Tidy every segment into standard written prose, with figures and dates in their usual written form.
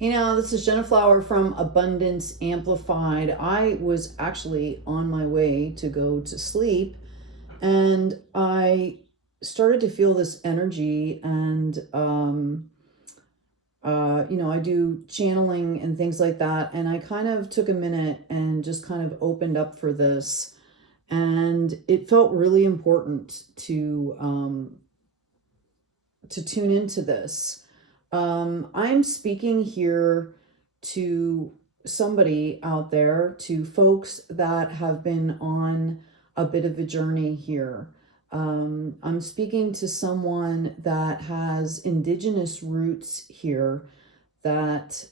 This is Jenna Flower from Abundance Amplified. I was actually on my way to go to sleep and I started to feel this energy and, I do channeling and things like that. And I kind of took a minute and just kind of opened up for this. And it felt really important to tune into this. I'm speaking here to somebody out there, to folks that have been on a bit of a journey here. I'm speaking to someone that has Indigenous roots here that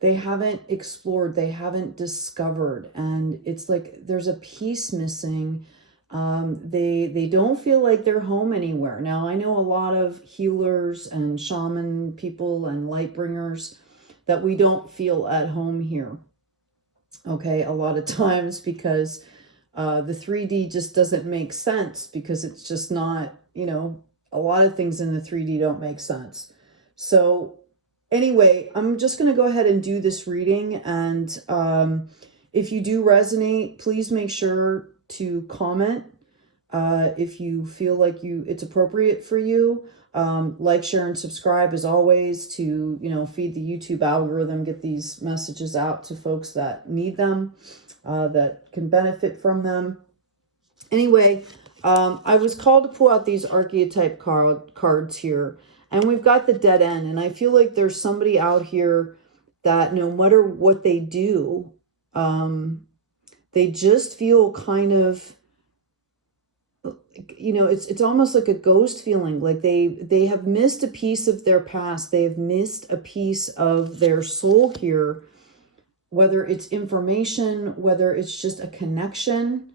they haven't explored, they haven't discovered, and it's like there's a piece missing. They don't feel like they're home anywhere. Now, I know a lot of healers and shaman people and light bringers that we don't feel at home here. Okay, a lot of times because the 3D just doesn't make sense, because it's just not, a lot of things in the 3D don't make sense. So anyway, I'm just going to go ahead and do this reading. And if you do resonate, please make sure to comment if you feel like it's appropriate for you. Like, share, and subscribe as always to, feed the YouTube algorithm, get these messages out to folks that need them, that can benefit from them. Anyway, I was called to pull out these archetype cards here, and we've got the dead end. And I feel like there's somebody out here that no matter what they do, they just feel kind of, it's almost like a ghost feeling, like they have missed a piece of their past. They have missed a piece of their soul here, whether it's information, whether it's just a connection.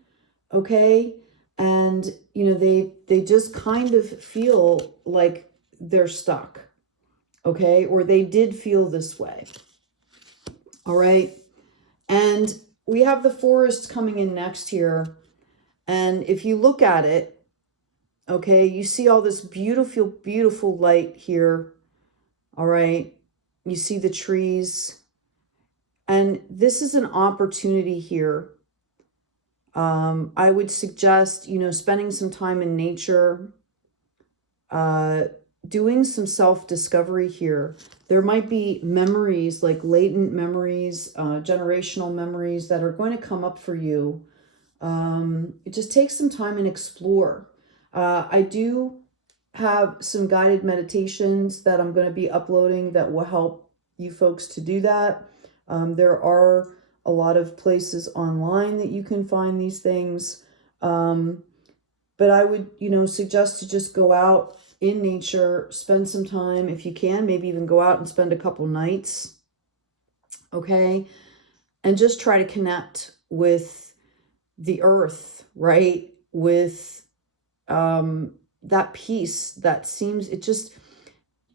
Okay. And, they just kind of feel like they're stuck. Okay. Or they did feel this way. All right. And we have the forest coming in next here. And if you look at it, okay, you see all this beautiful, beautiful light here. All right. You see the trees. And this is an opportunity here. I would suggest, spending some time in nature, doing some self-discovery here. There might be memories, like latent memories, generational memories that are going to come up for you. It just takes some time and explore. I do have some guided meditations that I'm going to be uploading that will help you folks to do that. There are a lot of places online that you can find these things. But I would, suggest to just go out in nature, spend some time if you can, maybe even go out and spend a couple nights. Okay. And just try to connect with the earth, right? With that piece that seems,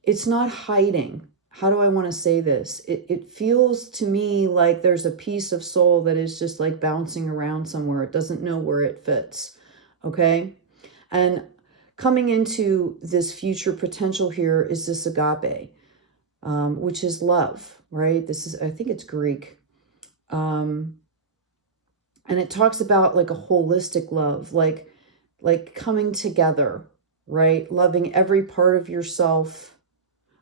it's not hiding. How do I want to say this? It feels to me like there's a piece of soul that is just like bouncing around somewhere. It doesn't know where it fits. Okay. And coming into this future potential here is this agape, which is love, right? I think it's Greek. And it talks about like a holistic love, like coming together, right? Loving every part of yourself,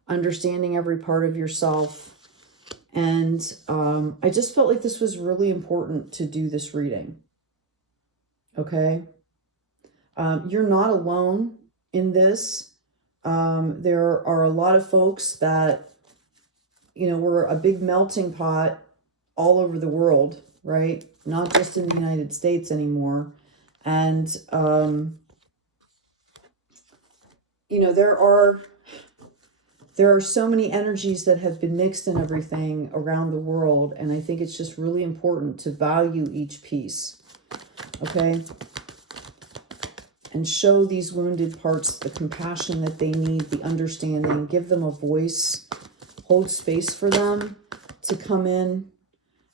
understanding every part of yourself. And I just felt like this was really important to do this reading. Okay. You're not alone in this. There are a lot of folks that, we're a big melting pot all over the world, right? Not just in the United States anymore. And, there are so many energies that have been mixed in everything around the world. And I think it's just really important to value each piece. Okay. And show these wounded parts the compassion that they need, the understanding, give them a voice, hold space for them to come in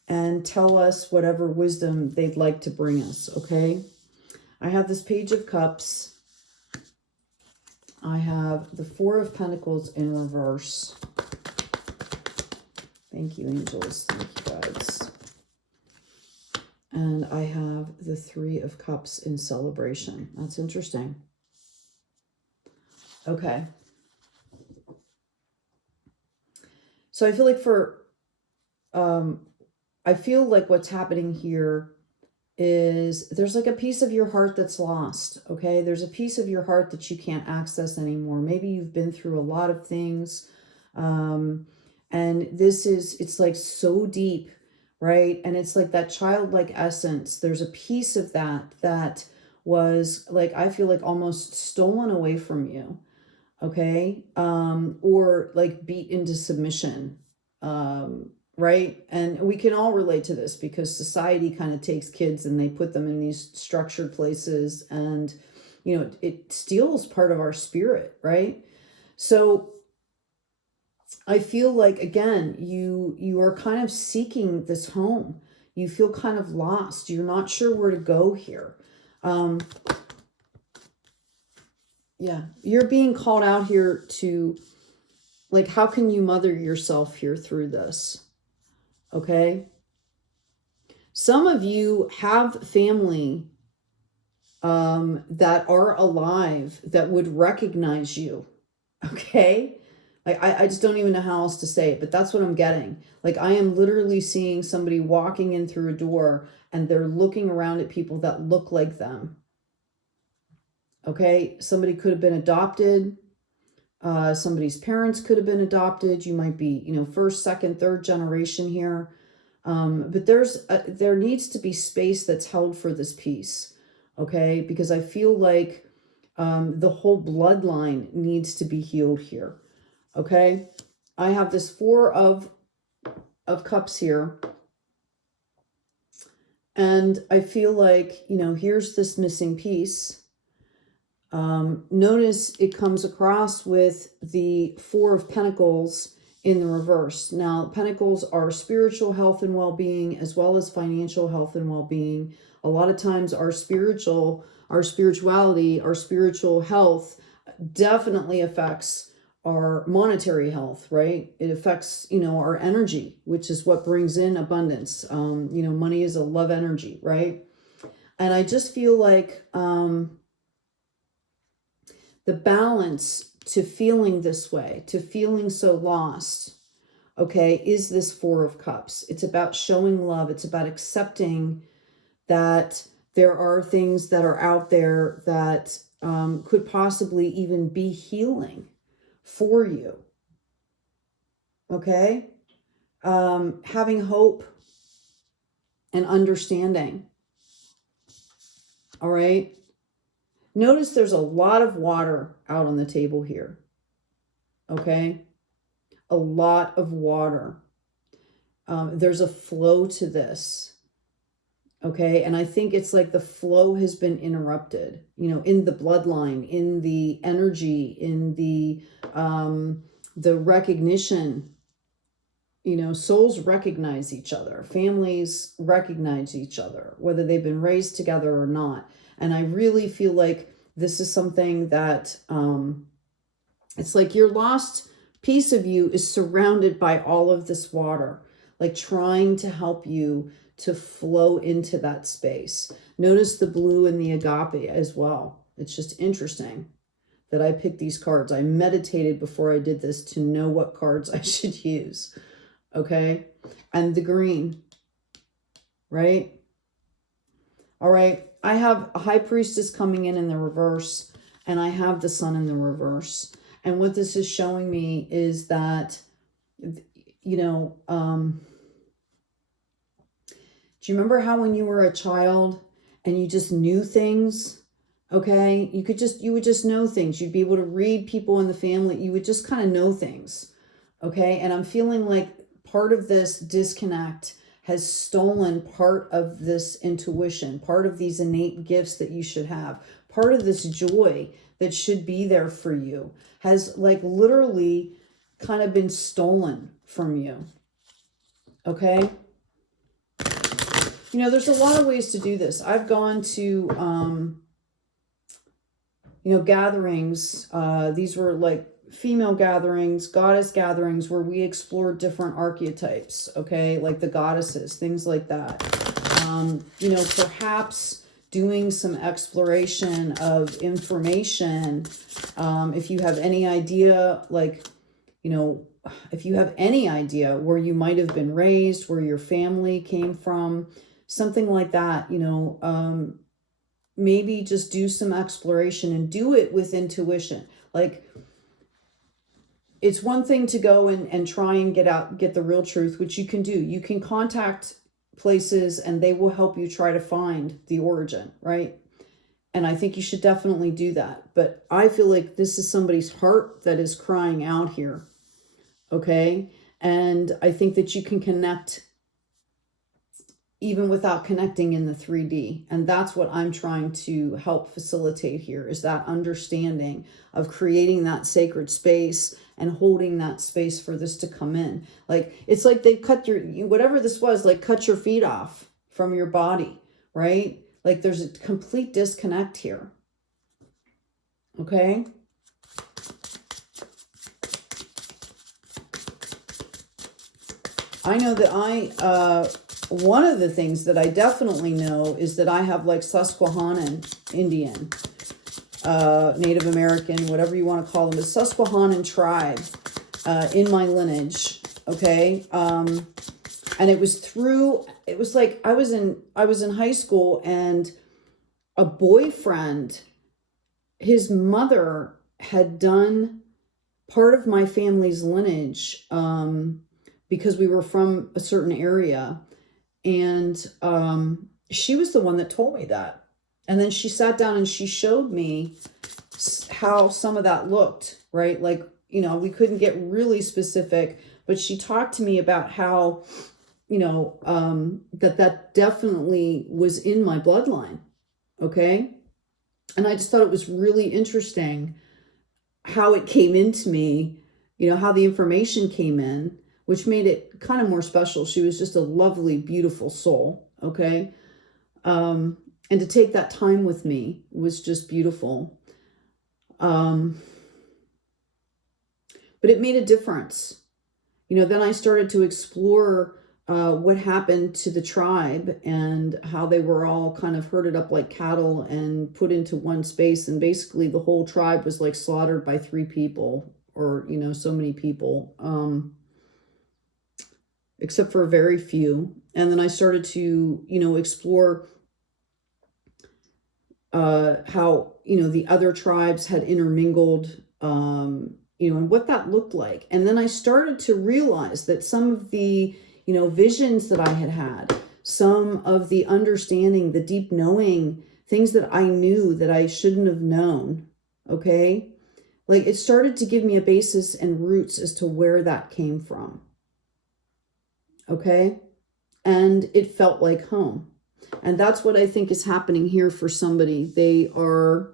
and tell us whatever wisdom they'd like to bring us. Okay. I have this Page of Cups. I have the Four of Pentacles in reverse. Thank you, angels. Thank you, guides. And I have the Three of Cups in celebration. That's interesting. Okay. So I feel like I feel like what's happening here is there's like a piece of your heart that's lost, okay? There's a piece of your heart that you can't access anymore. Maybe you've been through a lot of things, and it's like so deep, right? And it's like that childlike essence. There's a piece of that was like, I feel like almost stolen away from you, okay? Or like beat into submission, right? And we can all relate to this because society kind of takes kids and they put them in these structured places, and, you know, it steals part of our spirit, right? So I feel like, again, you are kind of seeking this home. You feel kind of lost. You're not sure where to go here. Yeah, you're being called out here to, like, how can you mother yourself here through this? Okay. Some of you have family that are alive that would recognize you. Okay. Like, I just don't even know how else to say it, but that's what I'm getting. Like, I am literally seeing somebody walking in through a door and they're looking around at people that look like them. Okay. Somebody could have been adopted. Somebody's parents could have been adopted. You might be, you know, first, second, third generation here. But there needs to be space that's held for this piece. Okay. Because I feel like, the whole bloodline needs to be healed here. Okay. I have this Four of Cups here. And I feel like, you know, here's this missing piece. Notice it comes across with the Four of Pentacles in the reverse. Now, Pentacles are spiritual health and well-being, as well as financial health and well-being. A lot of times our spirituality, our spiritual health definitely affects our monetary health, right? It affects, you know, our energy, which is what brings in abundance. You know, money is a love energy, right? And I just feel like, the balance to feeling this way, to feeling so lost, okay, is this Four of Cups. It's about showing love. It's about accepting that there are things that are out there that could possibly even be healing for you, okay? Having hope and understanding, all right? Notice there's a lot of water out on the table here. Okay. A lot of water. There's a flow to this. Okay. And I think it's like the flow has been interrupted, you know, in the bloodline, in the energy, in the recognition. You know, souls recognize each other. Families recognize each other, whether they've been raised together or not. And I really feel like this is something that, it's like your lost piece of you is surrounded by all of this water, like trying to help you to flow into that space. Notice the blue and the agape as well. It's just interesting that I picked these cards. I meditated before I did this to know what cards I should use. Okay. And the green, right? All right. I have a High Priestess coming in the reverse, and I have the Sun in the reverse. And what this is showing me is that, you know, do you remember how when you were a child and you just knew things? Okay. You would just know things. You'd be able to read people in the family. You would just kind of know things. Okay. And I'm feeling like part of this disconnect has stolen part of this intuition, part of these innate gifts that you should have, part of this joy that should be there for you has like literally kind of been stolen from you. Okay. You know, there's a lot of ways to do this. I've gone to, you know, gatherings. These were like female gatherings, goddess gatherings, where we explore different archetypes, okay? Like the goddesses, things like that. You know, perhaps doing some exploration of information. If you have any idea, like, you know, if you have any idea where you might have been raised, where your family came from, something like that, you know, maybe just do some exploration and do it with intuition. Like, it's one thing to go and try and get the real truth, which you can do. You can contact places and they will help you try to find the origin, right? And I think you should definitely do that. But I feel like this is somebody's heart that is crying out here, okay? And I think that you can connect even without connecting in the 3D. And that's what I'm trying to help facilitate here, is that understanding of creating that sacred space and holding that space for this to come in. Like, it's like they cut your, whatever this was, like cut your feet off from your body, right? Like there's a complete disconnect here. Okay? I know that one of the things that I definitely know is that I have like Susquehannan Indian, Native American, whatever you want to call them, the Susquehannan tribe in my lineage, okay? And it was like I was in high school, and a boyfriend, his mother had done part of my family's lineage because we were from a certain area. And she was the one that told me that. And then she sat down and she showed me how some of that looked, right? Like, you know, we couldn't get really specific, but she talked to me about how, you know, that definitely was in my bloodline, okay? And I just thought it was really interesting how it came into me, you know, how the information came in, which made it kind of more special. She was just a lovely, beautiful soul, okay? And to take that time with me was just beautiful. But it made a difference. You know, then I started to explore what happened to the tribe and how they were all kind of herded up like cattle and put into one space. And basically the whole tribe was like slaughtered by 3 people, or, you know, so many people. Except for a very few. And then I started to, you know, explore how, you know, the other tribes had intermingled, you know, and what that looked like. And then I started to realize that some of the, you know, visions that I had, some of the understanding, the deep knowing, things that I knew that I shouldn't have known, okay? Like, it started to give me a basis and roots as to where that came from. Okay. And it felt like home. And that's what I think is happening here for somebody. They're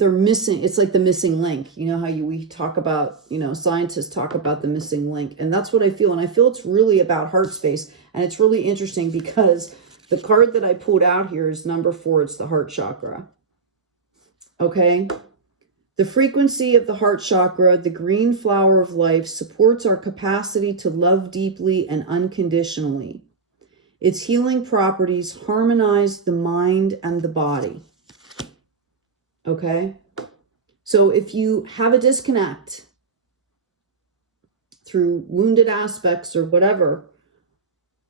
missing. It's like the missing link. You know how we talk about, you know, scientists talk about the missing link. And that's what I feel. And I feel it's really about heart space. And it's really interesting because the card that I pulled out here is number 4. It's the heart chakra. Okay. The frequency of the heart chakra, the green flower of life, supports our capacity to love deeply and unconditionally. Its healing properties harmonize the mind and the body. Okay? So if you have a disconnect through wounded aspects or whatever,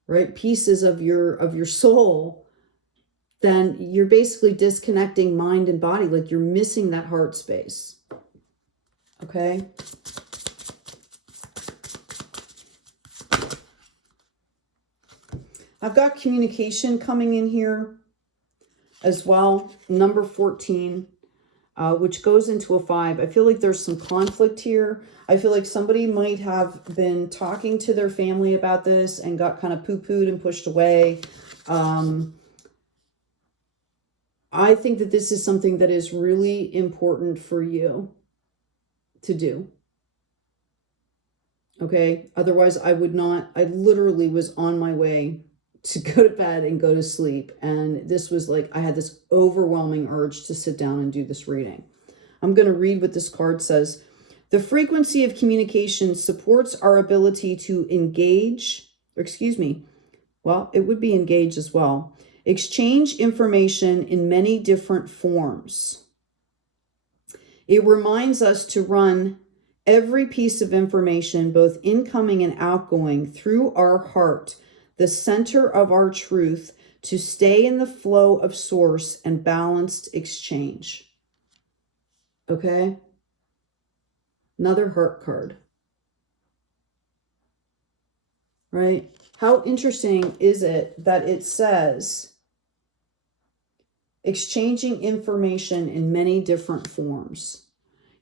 right, pieces of your soul, then you're basically disconnecting mind and body, like you're missing that heart space. Okay? I've got communication coming in here as well. Number 14, which goes into a 5. I feel like there's some conflict here. I feel like somebody might have been talking to their family about this and got kind of poo-pooed and pushed away. I think that this is something that is really important for you to do. Okay? Otherwise, I would not. I literally was on my way to go to bed and go to sleep. And this was like, I had this overwhelming urge to sit down and do this reading. I'm going to read what this card says. The frequency of communication supports our ability to engage, or excuse me, well, it would be engage as well. Exchange information in many different forms. It reminds us to run every piece of information, both incoming and outgoing, through our heart, the center of our truth, to stay in the flow of source and balanced exchange. Okay? Another heart card. Right? How interesting is it that it says exchanging information in many different forms?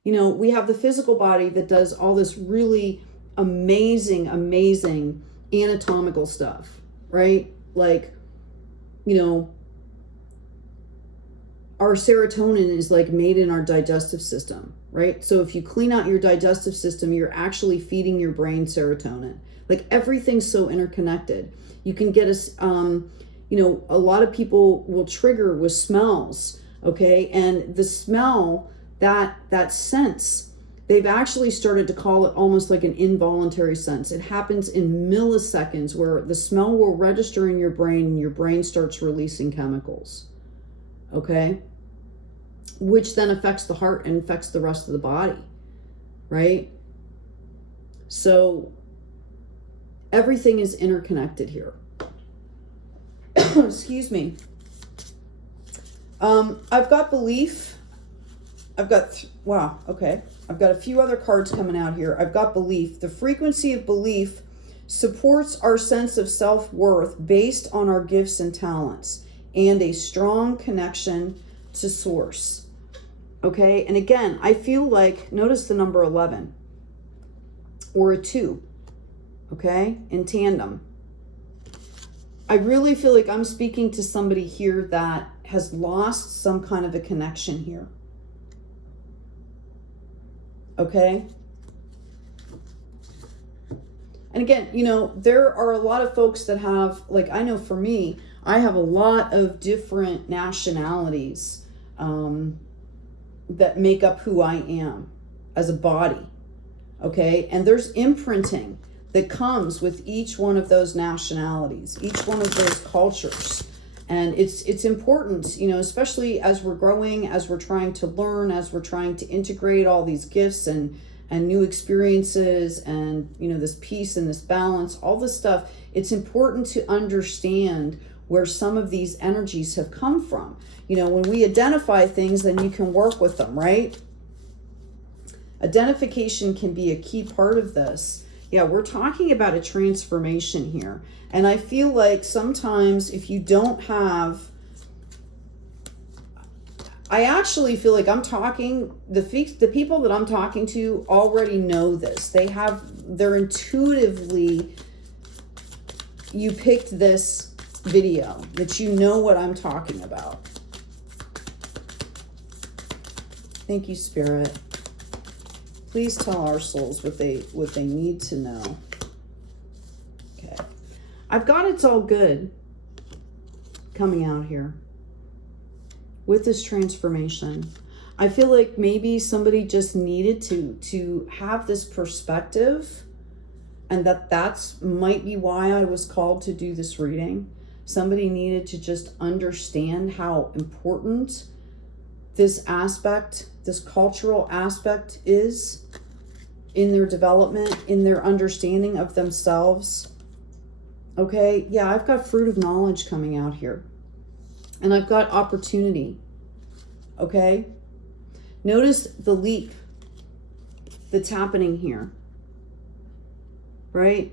You know, we have the physical body that does all this really amazing anatomical stuff, right? Like, you know, our serotonin is like made in our digestive system, right? So if you clean out your digestive system, you're actually feeding your brain serotonin. Like everything's so interconnected. You can get you know, a lot of people will trigger with smells, okay? And the smell, that sense, they've actually started to call it almost like an involuntary sense. It happens in milliseconds where the smell will register in your brain and your brain starts releasing chemicals, okay? Which then affects the heart and affects the rest of the body, right? So everything is interconnected here. Excuse me. I've got belief. I've got, wow, okay. I've got a few other cards coming out here. I've got belief. The frequency of belief supports our sense of self-worth based on our gifts and talents and a strong connection to source. Okay, and again, I feel like, notice the number 11 or a 2, okay, in tandem. I really feel like I'm speaking to somebody here that has lost some kind of a connection here. Okay? And again, you know, there are a lot of folks that have, like, I know for me, I have a lot of different nationalities that make up who I am as a body. Okay? And there's imprinting that comes with each one of those nationalities, each one of those cultures. And it's important, you know, especially as we're growing, as we're trying to learn, as we're trying to integrate all these gifts and new experiences and, you know, this peace and this balance, all this stuff. It's important to understand where some of these energies have come from. You know, when we identify things, then you can work with them, right? Identification can be a key part of this. Yeah, we're talking about a transformation here. And I feel like sometimes if you don't have, I actually feel like I'm talking, the people that I'm talking to already know this. They're intuitively, you picked this video, that you know what I'm talking about. Thank you, Spirit. Please tell our souls what they need to know. Okay. I've got It's All Good coming out here with this transformation. I feel like maybe somebody just needed to have this perspective, and that's might be why I was called to do this reading. Somebody needed to just understand how important this aspect, this cultural aspect is in their development, in their understanding of themselves. Okay, yeah, I've got fruit of knowledge coming out here. And I've got opportunity. Okay? Notice the leap that's happening here. Right?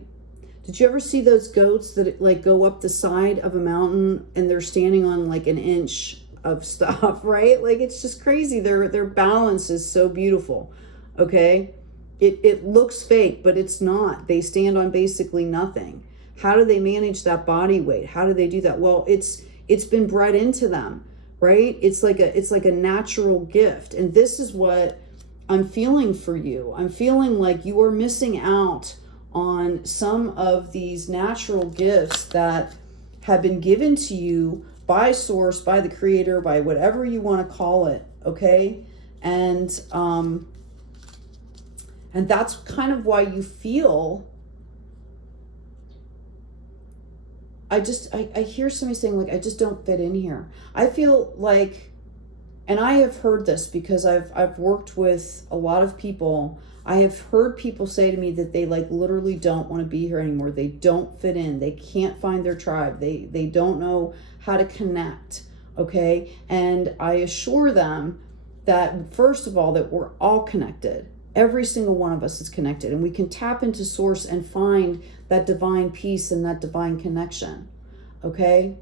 Did you ever see those goats that like go up the side of a mountain and they're standing on like an inch of stuff, right? Like it's just crazy. Their balance is so beautiful. Okay? It looks fake, but it's not. They stand on basically nothing. How do they manage that body weight? How do they do that? Well, it's been bred into them, right? It's like a natural gift. And this is what I'm feeling for you. I'm feeling like you are missing out on some of these natural gifts that have been given to you by source, by the creator, by whatever you want to call it. Okay. And, And that's kind of why you feel, I hear somebody saying, like, I just don't fit in here. I feel like, and I have heard this because I've worked with a lot of people. I have heard people say to me that they like literally don't want to be here anymore. They don't fit in. They can't find their tribe. They don't know how to connect. Okay. And I assure them that, first of all, that we're all connected. Every single one of us is connected, and we can tap into source and find that divine peace and that divine connection. Okay.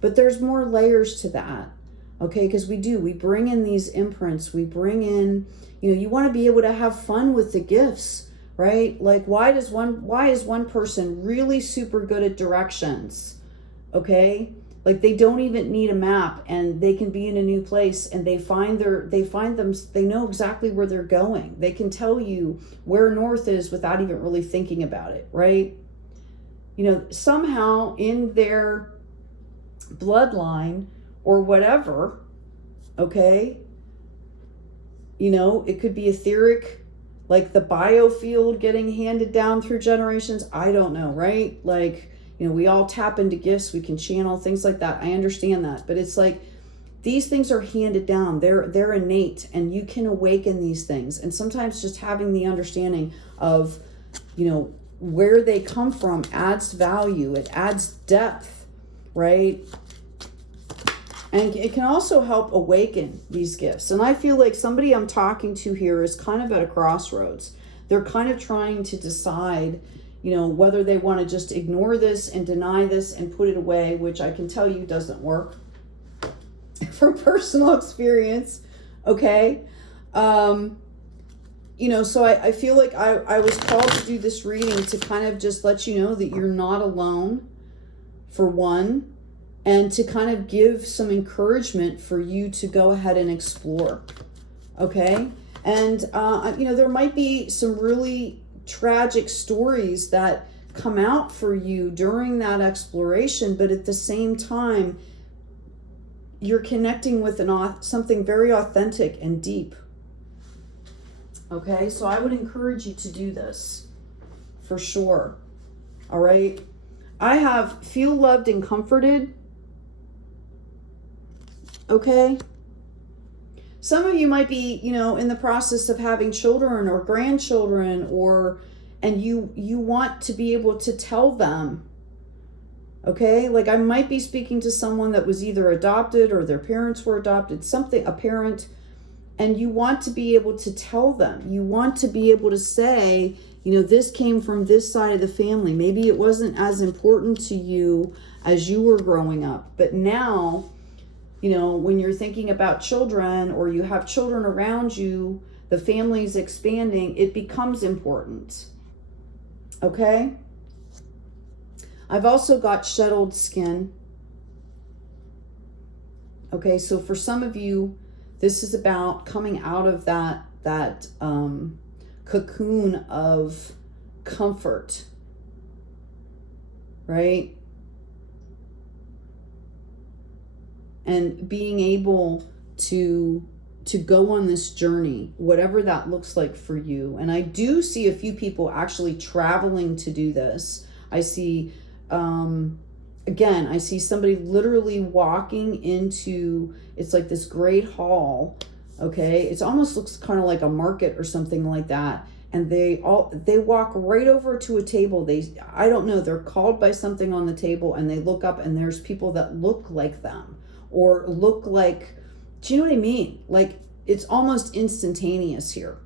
But there's more layers to that. Okay. Because we bring in these imprints. We bring in, you want to be able to have fun with the gifts, right? Like, why is one person really super good at directions? Okay. Like, they don't even need a map, and they can be in a new place, and they know exactly where they're going. They can tell you where north is without even really thinking about it, right? Somehow in their bloodline or whatever, okay, it could be etheric, like the biofield getting handed down through generations. I don't know, right? Like, we all tap into gifts, we can channel things like that. I understand that, but it's like these things are handed down. They're innate, and you can awaken these things. And sometimes just having the understanding of, where they come from adds value. It adds depth, right? And it can also help awaken these gifts. And I feel like somebody I'm talking to here is kind of at a crossroads. They're kind of trying to decide, whether they want to just ignore this and deny this and put it away, which I can tell you doesn't work from personal experience. Okay. So I feel like I was called to do this reading to kind of just let you know that you're not alone, for one, and to kind of give some encouragement for you to go ahead and explore. Okay. And, there might be some really tragic stories that come out for you during that exploration, but at the same time, you're connecting with something very authentic and deep. Okay, so I would encourage you to do this for sure. All right, I have feel loved and comforted. Okay. Some of you might be, in the process of having children or grandchildren, and you want to be able to tell them, okay? Like, I might be speaking to someone that was either adopted or their parents were adopted, a parent, and you want to be able to tell them. You want to be able to say, this came from this side of the family. Maybe it wasn't as important to you as you were growing up, but now, when you're thinking about children, or you have children around you, the family's expanding, it becomes important. Okay? I've also got shuttled skin. Okay, so for some of you, this is about coming out of that cocoon of comfort, right? And being able to go on this journey, whatever that looks like for you. And I do see a few people actually traveling to do this. I see, I see somebody literally walking into, it's like this great hall. Okay. It almost looks kind of like a market or something like that. And they walk right over to a table. I don't know, they're called by something on the table, and they look up, and there's people that look like them, or look like, do you know what I mean? Like, it's almost instantaneous here.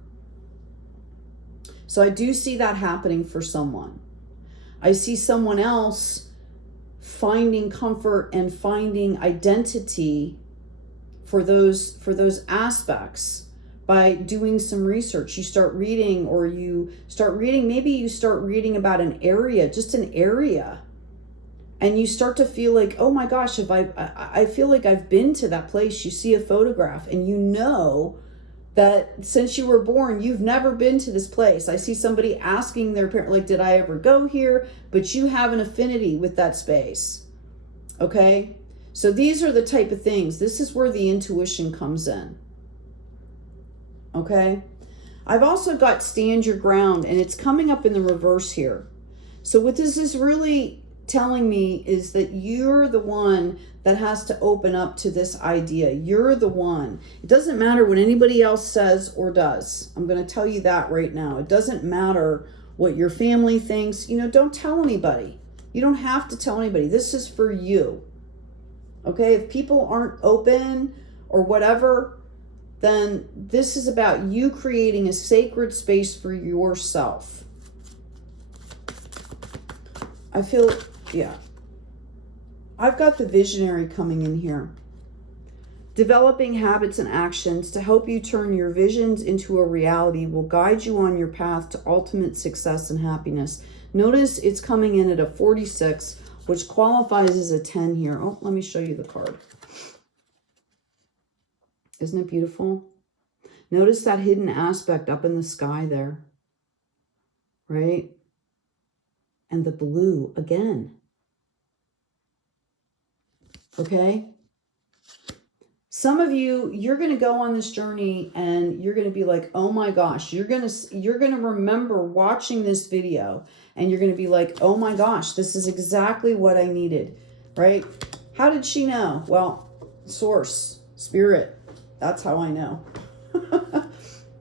So I do see that happening for someone. I see someone else finding comfort and finding identity for those aspects by doing some research. You start reading, maybe you start reading about an area, just an area. And you start to feel like, oh my gosh, I feel like I've been to that place. You see a photograph, and you know that since you were born, you've never been to this place. I see somebody asking their parent, like, did I ever go here? But you have an affinity with that space. Okay? So these are the type of things. This is where the intuition comes in. Okay? I've also got stand your ground, and it's coming up in the reverse here. So what this is really telling me is that you're the one that has to open up to this idea. You're the one. It doesn't matter what anybody else says or does. I'm going to tell you that right now. It doesn't matter what your family thinks. You know, don't tell anybody. You don't have to tell anybody. This is for you. Okay? If people aren't open or whatever, then this is about you creating a sacred space for yourself. I feel, yeah. I've got the visionary coming in here. Developing habits and actions to help you turn your visions into a reality will guide you on your path to ultimate success and happiness. Notice it's coming in at a 46, which qualifies as a 10 here. Oh, let me show you the card. Isn't it beautiful? Notice that hidden aspect up in the sky there, right? And the blue again. Okay? Some of you, you're going to go on this journey and you're going to be like, oh my gosh, you're going to remember watching this video and you're going to be like, oh my gosh, this is exactly what I needed, right? How did she know? Well, source, spirit, that's how I know.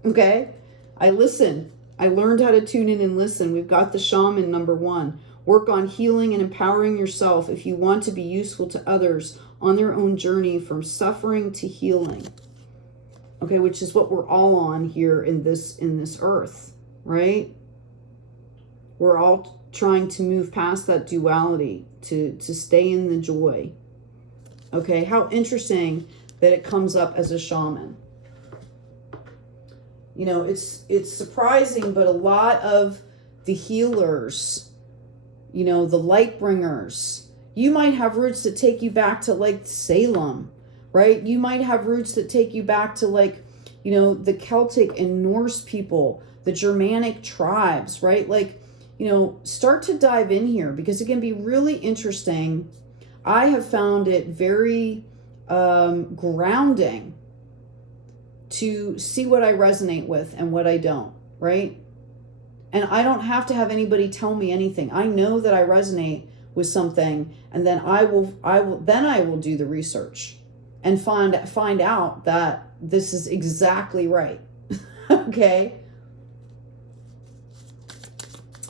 Okay? I listen. I learned how to tune in and listen. We've got the shaman number 1. Work on healing and empowering yourself if you want to be useful to others on their own journey from suffering to healing. Okay, which is what we're all on here in this earth, right? We're all trying to move past that duality to stay in the joy. Okay, how interesting that it comes up as a shaman. You know, it's surprising, but a lot of the healers, you know, the light bringers, you might have roots that take you back to like Salem, right? You might have roots that take you back to like, you know, the Celtic and Norse people, the Germanic tribes, right? Like, you know, start to dive in here because it can be really interesting. I have found it very grounding to see what I resonate with and what I don't, right? And I don't have to have anybody tell me anything. I know that I resonate with something, and then I will do the research and find out that this is exactly right. Okay?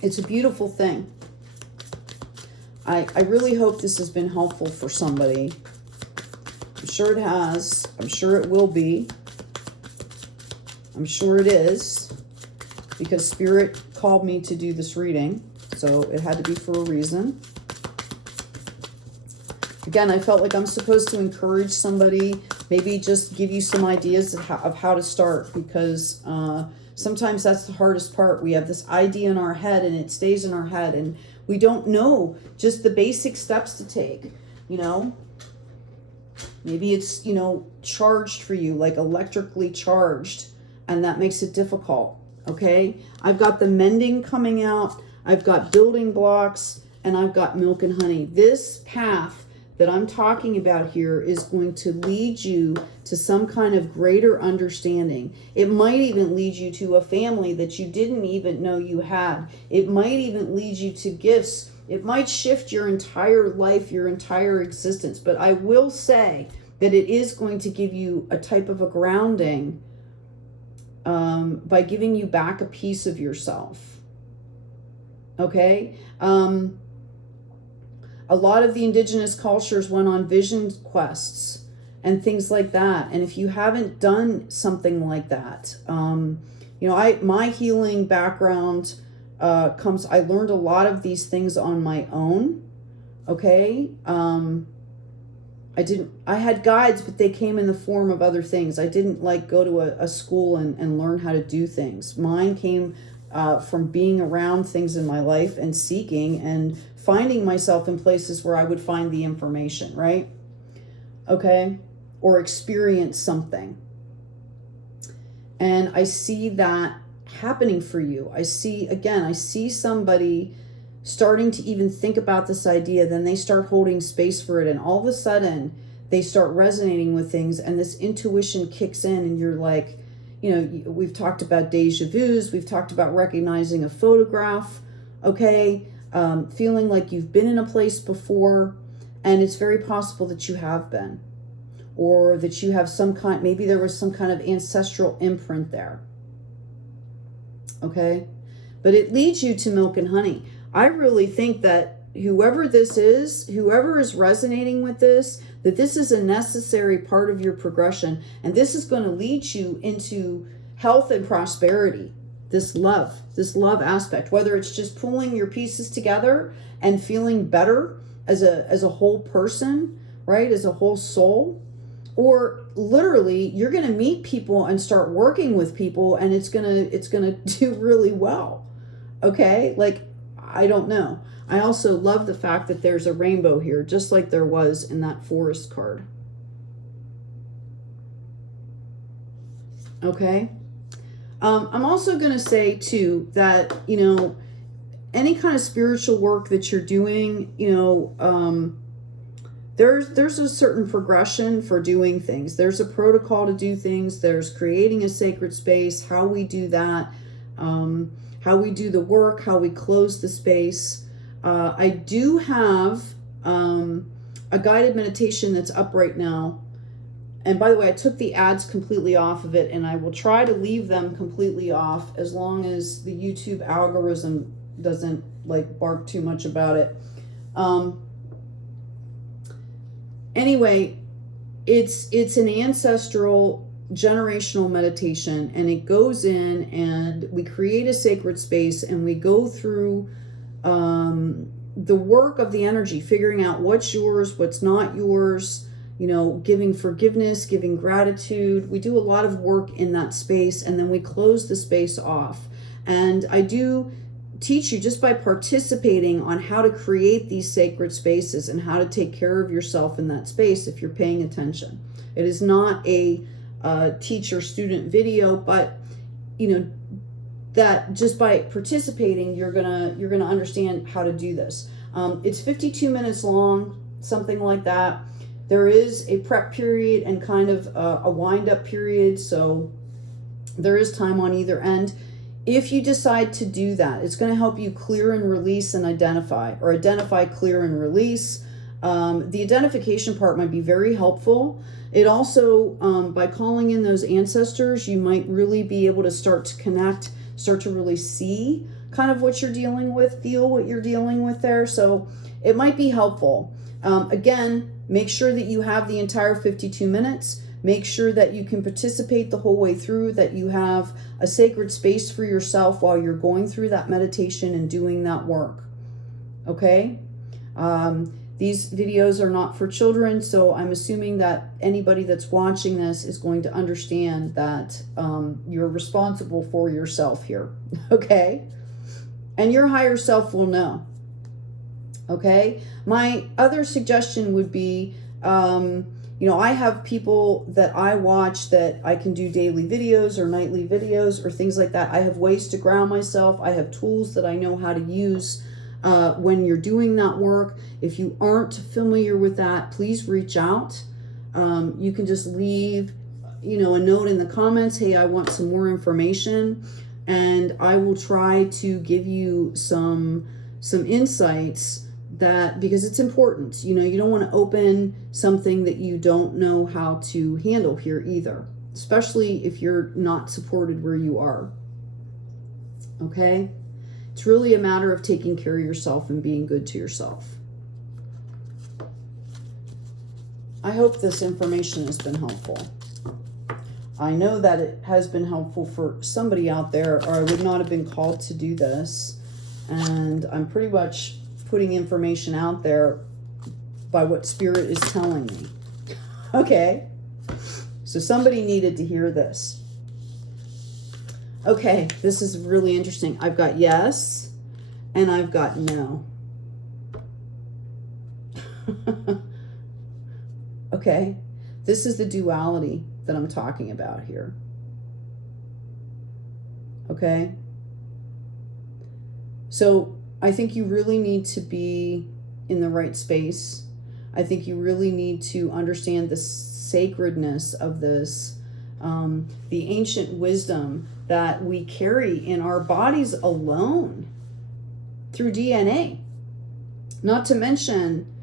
It's a beautiful thing. I really hope this has been helpful for somebody. I'm sure it has. I'm sure it will be. I'm sure it is, because Spirit called me to do this reading, so it had to be for a reason. Again, I felt like I'm supposed to encourage somebody, maybe just give you some ideas of how to start, because sometimes that's the hardest part. We have this idea in our head and it stays in our head and we don't know just the basic steps to take, you know? Maybe it's, you know, charged for you, like electrically charged, and that makes it difficult, okay? I've got the mending coming out, I've got building blocks, and I've got milk and honey. This path that I'm talking about here is going to lead you to some kind of greater understanding. It might even lead you to a family that you didn't even know you had. It might even lead you to gifts. It might shift your entire life, your entire existence. But I will say that it is going to give you a type of a grounding by giving you back a piece of yourself. Okay? A lot of the indigenous cultures went on vision quests and things like that. And if you haven't done something like that, you know, my healing background I learned a lot of these things on my own. Okay. I had guides, but they came in the form of other things. I didn't like go to a school and learn how to do things. Mine came from being around things in my life and seeking and finding myself in places where I would find the information, right? Okay? Or experience something. And I see that happening for you. I see somebody starting to even think about this idea, then they start holding space for it, and all of a sudden they start resonating with things, and this intuition kicks in, and you're like, you know, we've talked about deja vus. We've talked about recognizing a photograph, okay? Feeling like you've been in a place before, and it's very possible that you have been, or that you have some kind, maybe there was some kind of ancestral imprint there, okay? But it leads you to milk and honey. I really think that whoever this is, whoever is resonating with this, that this is a necessary part of your progression, and this is going to lead you into health and prosperity. This love aspect, whether it's just pulling your pieces together and feeling better as a whole person, right? As a whole soul, or literally you're going to meet people and start working with people, and it's going to do really well. Okay? Like, I don't know. I also love the fact that there's a rainbow here, just like there was in that forest card. Okay? I'm also going to say, too, that, you know, any kind of spiritual work that you're doing, you know, there's a certain progression for doing things. There's a protocol to do things. There's creating a sacred space, how we do that, how we do the work, how we close the space. I do have a guided meditation that's up right now. And by the way, I took the ads completely off of it, and I will try to leave them completely off as long as the YouTube algorithm doesn't like bark too much about it. Anyway, it's an ancestral generational meditation, and it goes in and we create a sacred space, and we go through the work of the energy, figuring out what's yours, what's not yours, you know, giving forgiveness, giving gratitude. We do a lot of work in that space, and then we close the space off. And I do teach you, just by participating, on how to create these sacred spaces and how to take care of yourself in that space if you're paying attention. It is not a teacher-student video, but, you know, that just by participating, you're gonna understand how to do this. It's 52 minutes long, something like that. There is a prep period and kind of a wind-up period, so there is time on either end. If you decide to do that, it's going to help you clear and release and identify, or identify, clear, and release. The identification part might be very helpful. It also, by calling in those ancestors, you might really be able to start to connect, start to really see kind of what you're dealing with, feel what you're dealing with there. So it might be helpful. Again, make sure that you have the entire 52 minutes. Make sure that you can participate the whole way through, that you have a sacred space for yourself while you're going through that meditation and doing that work. Okay? These videos are not for children, so I'm assuming that anybody that's watching this is going to understand that you're responsible for yourself here. Okay? And your higher self will know. Okay? My other suggestion would be, you know, I have people that I watch that I can do daily videos or nightly videos or things like that. I have ways to ground myself. I have tools that I know how to use when you're doing that work. If you aren't familiar with that, please reach out. You can just leave, you know, a note in the comments. Hey, I want some more information, and I will try to give you some insights. That, because it's important, you know, you don't want to open something that you don't know how to handle here either, especially if you're not supported where you are. Okay? It's really a matter of taking care of yourself and being good to yourself. I hope this information has been helpful. I know that it has been helpful for somebody out there, or I would not have been called to do this. And I'm pretty much putting information out there by what Spirit is telling me. Okay? So somebody needed to hear this. Okay, this is really interesting. I've got yes, and I've got no. Okay? This is the duality that I'm talking about here. Okay? So I think you really need to be in the right space. I think you really need to understand the sacredness of this. the ancient wisdom that we carry in our bodies alone through DNA. Not to mention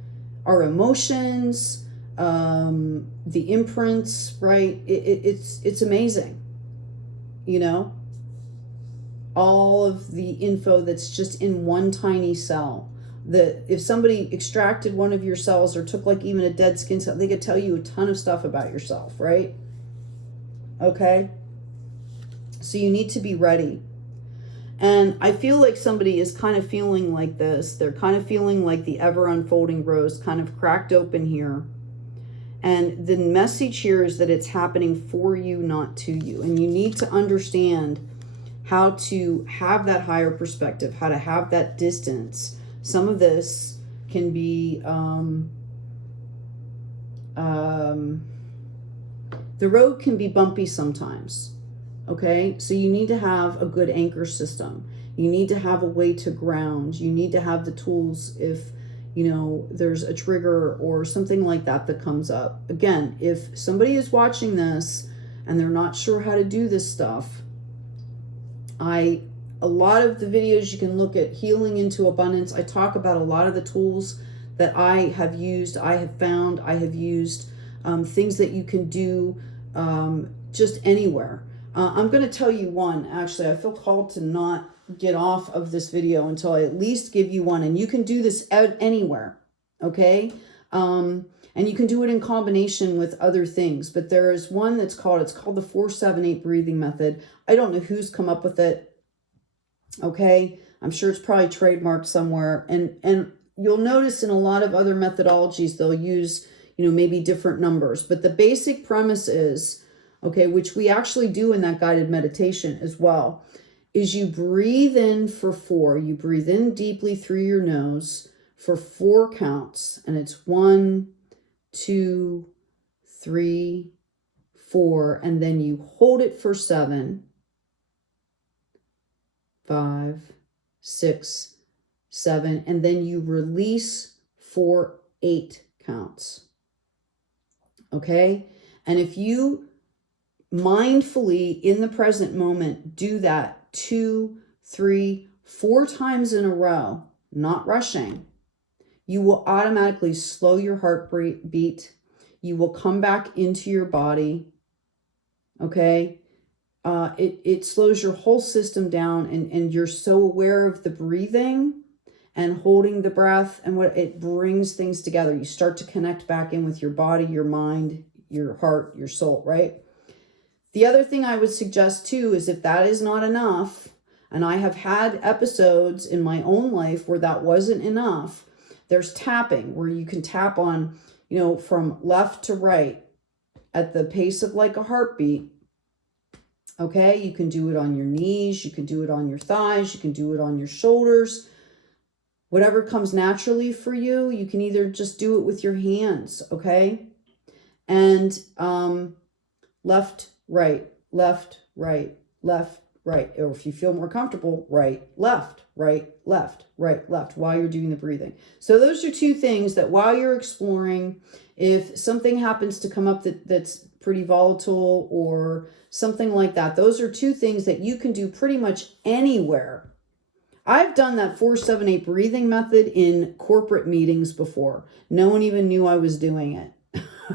our emotions, the imprints, right? It's amazing, you know, all of the info that's just in one tiny cell. That if somebody extracted one of your cells or took like even a dead skin cell, they could tell you a ton of stuff about yourself, right? Okay. So you need to be ready. And I feel like somebody is kind of feeling like this. They're kind of feeling like the ever unfolding rose kind of cracked open here. And the message here is that it's happening for you, not to you. And you need to understand how to have that higher perspective, how to have that distance. Some of this can be, the road can be bumpy sometimes. Okay, so you need to have a good anchor system. You need to have a way to ground. You need to have the tools if, you know, there's a trigger or something like that that comes up. Again, if somebody is watching this and they're not sure how to do this stuff, a lot of the videos you can look at, Healing into Abundance, I talk about a lot of the tools that I have used, I have found, I have used, things that you can do just anywhere. I'm going to tell you one, actually. I feel called to not get off of this video until I at least give you one. And you can do this anywhere, okay? And you can do it in combination with other things. But there is one that's called, it's called the 4-7-8 breathing method. I don't know who's come up with it, okay? I'm sure it's probably trademarked somewhere. And you'll notice in a lot of other methodologies, they'll use, you know, maybe different numbers. But the basic premise is, okay, which we actually do in that guided meditation as well, is you breathe in for 4. You breathe in deeply through your nose for 4 counts. And it's 1, 2, 3, 4. And then you hold it for 7, 5, 6, 7. And then you release for 8 counts. Okay? And if you mindfully in the present moment do that 2, 3, 4 times in a row, not rushing, you will automatically slow your heartbeat. You will come back into your body. Okay. It slows your whole system down, and you're so aware of the breathing and holding the breath, and what it brings things together. You start to connect back in with your body, your mind, your heart, your soul, right? The other thing I would suggest too is if that is not enough, and I have had episodes in my own life where that wasn't enough, there's tapping, where you can tap on, you know, from left to right at the pace of like a heartbeat. Okay, you can do it on your knees, you can do it on your thighs, you can do it on your shoulders. Whatever comes naturally for you, you can either just do it with your hands, okay? And left, right, left, right, left, right. Or if you feel more comfortable, right, left, right, left, right, left, while you're doing the breathing. So those are 2 things that while you're exploring, if something happens to come up that's pretty volatile or something like that, those are 2 things that you can do pretty much anywhere. I've done that 4-7-8 breathing method in corporate meetings before. No one even knew I was doing it.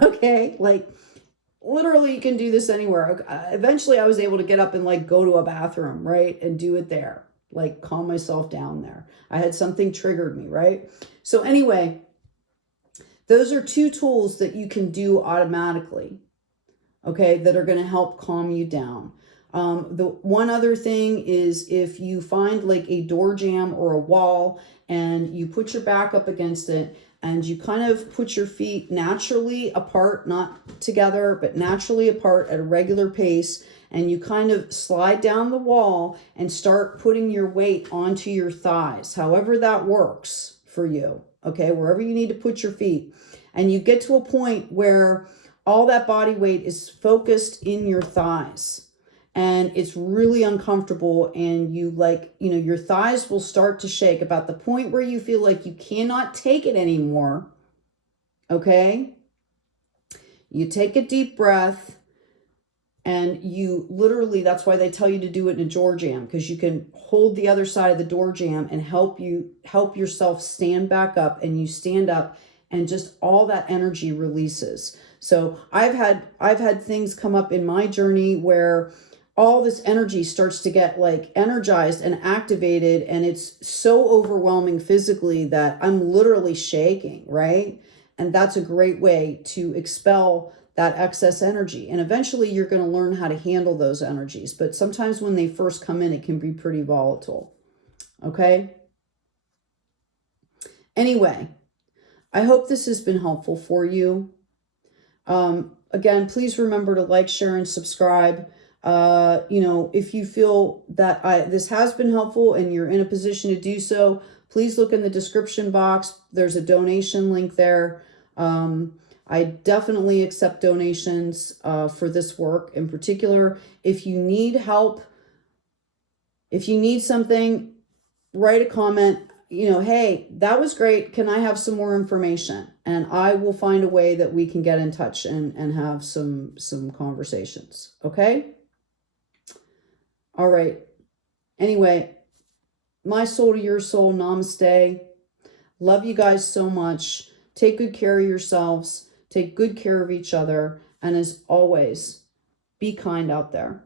Okay, like literally you can do this anywhere. Eventually I was able to get up and like go to a bathroom, right? And do it there, like calm myself down there. I had something triggered me, right? So anyway, those are 2 tools that you can do automatically, okay, that are going to help calm you down. The one other thing is if you find like a door jamb or a wall and you put your back up against it and you kind of put your feet naturally apart, not together, but naturally apart at a regular pace, and you kind of slide down the wall and start putting your weight onto your thighs, however that works for you, okay, wherever you need to put your feet. And you get to a point where all that body weight is focused in your thighs. And it's really uncomfortable, and you like, you know, your thighs will start to shake about the point where you feel like you cannot take it anymore. Okay. You take a deep breath And you literally, that's why they tell you to do it in a door jamb, because you can hold the other side of the door jamb and help yourself stand back up, and you stand up and just all that energy releases. So I've had things come up in my journey where all this energy starts to get like energized and activated, and it's so overwhelming physically that I'm literally shaking, right? And that's a great way to expel that excess energy. And eventually you're going to learn how to handle those energies. But sometimes when they first come in, it can be pretty volatile. Okay? Anyway, I hope this has been helpful for you. Again, please remember to like, share, and subscribe. If you feel that this has been helpful and you're in a position to do so, please look in the description box. There's a donation link there. I definitely accept donations for this work in particular. If you need help, if you need something, write a comment. Hey, that was great. Can I have some more information? And I will find a way that we can get in touch and have some conversations. Okay? All right. Anyway, my soul to your soul, namaste. Love you guys so much. Take good care of yourselves. Take good care of each other. And as always, be kind out there.